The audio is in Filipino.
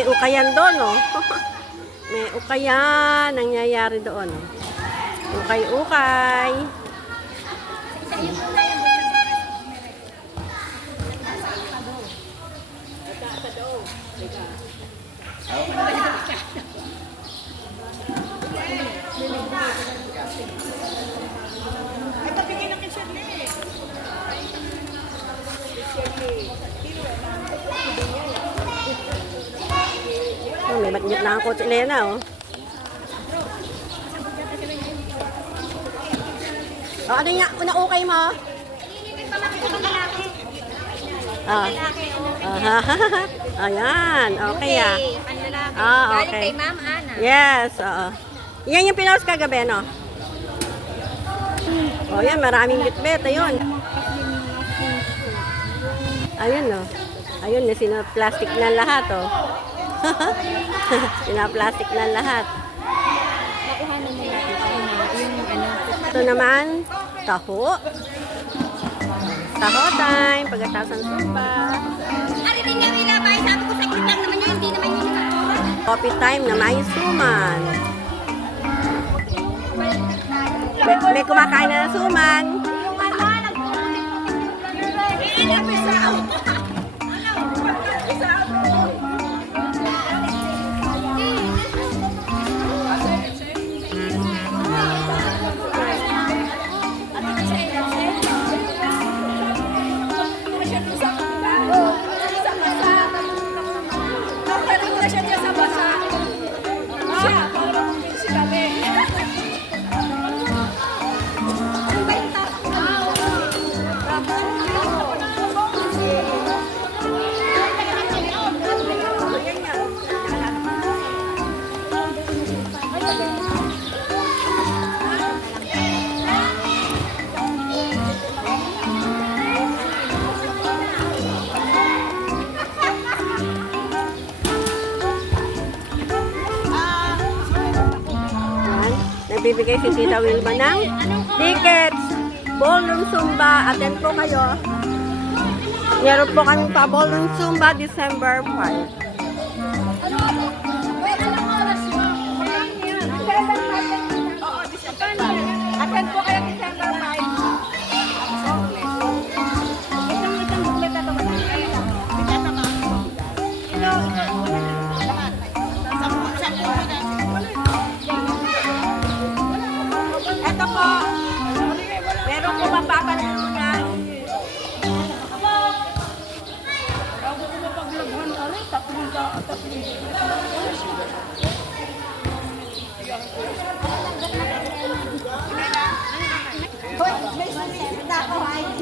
may ukayan doon, oh. May ukayan nangyayari doon. Ukay-ukay. Oh, may matnyot na ang kotse Lena, oh. Oh, ano niya? Una-ukay mo? Ah. Ayan, okay ah. Ah, okay. Galing kay Ma'am Ana. Yes, oo. Yan yung pinost kagabi, no? Oh, yan, maraming bitbit. Ayun. Ayun, no? Ayun, sinaplastic na lahat, oh. Sinaplastic na lahat. Makuhanan mo na yung ano. Ito naman, taho. Taho time, pagkatapos ng sumba. Ari din yung ilabay. Sabi ko saglit lang naman yun. Hindi naman yun nakakura. Coffee time na may suman. May kumakain na ng suman. Nagbibigay si Tita Wilma ng tickets. Ballroom Zumba. Attend po kayo. Meron po kami pa Ballroom Zumba December 5. Attend po kayo December 5. Ito po. Meron po mapapanood na. May sulit na ako ay.